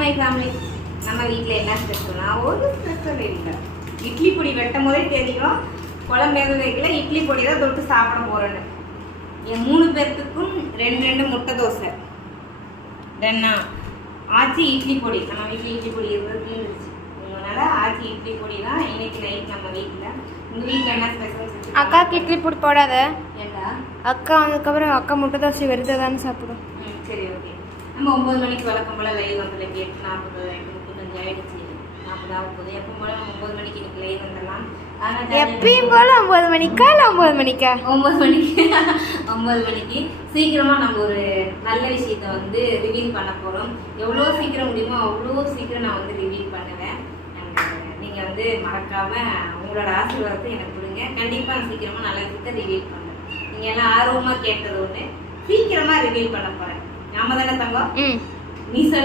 My family. நம்ம வீட்டில் என்ன ஸ்பெஷல்னா ஒரு ஸ்பெஷல் இல்லை. இட்லி பொடி வெட்டும் போதே தெரியும் குழம்பு எதுவும் வைக்கல, இட்லி பொடி தான் தொட்டு சாப்பிட போகிறேன்னு. என் 3 பேர்த்துக்கும் 2 முட்டை தோசை. தென்னா ஆச்சி இட்லி பொடி. நம்ம வீட்டில் இட்லி பொடி இருந்துச்சு, அதனால ஆச்சி இட்லி பொடி தான் இன்னைக்கு நைட் நம்ம வீட்டில். உங்கள் வீட்டில் என்ன ஸ்பெஷல்? அக்காவுக்கு இட்லி பொடி போடாத. ஏண்டா? அக்கா வந்ததுக்கப்புறம் அக்கா முட்டை தோசை வெறுതെ தானே சாப்பிடும். சரி, ஓகே. நம்ம 9 மணிக்கு வழக்கம் போல் லைவ் வந்து 8:40 35 ஆயிடுச்சு. 40 ஆக போகுது. எப்பவும் போல நம்ம 9 மணிக்கு இன்னைக்கு லைவ் வந்துடலாம். எப்பயும் போல 9 மணிக்கா இல்லை 9 மணிக்கா? 9 மணிக்கு 9 மணிக்கு சீக்கிரமாக நம்ம ஒரு நல்ல விஷயத்தை வந்து ரிவீல் பண்ண போகிறோம். எவ்வளோ சீக்கிரம் முடியுமோ அவ்வளோ சீக்கிரம் நான் வந்து ரிவீல் பண்ணுவேன். நீங்கள் வந்து மறக்காமல் உங்களோட ஆசீர்வாதத்தை எனக்கு கொடுங்க. கண்டிப்பாக சீக்கிரமாக நல்ல விஷயத்தை ரிவீல் பண்ணுவேன். நீங்கள் எல்லாம் ஆர்வமாக கேட்டது ஒன்று, சீக்கிரமாக ரிவீல் பண்ண போகிறேன். நாம தானே தங்கம்? நீ சொல்லு.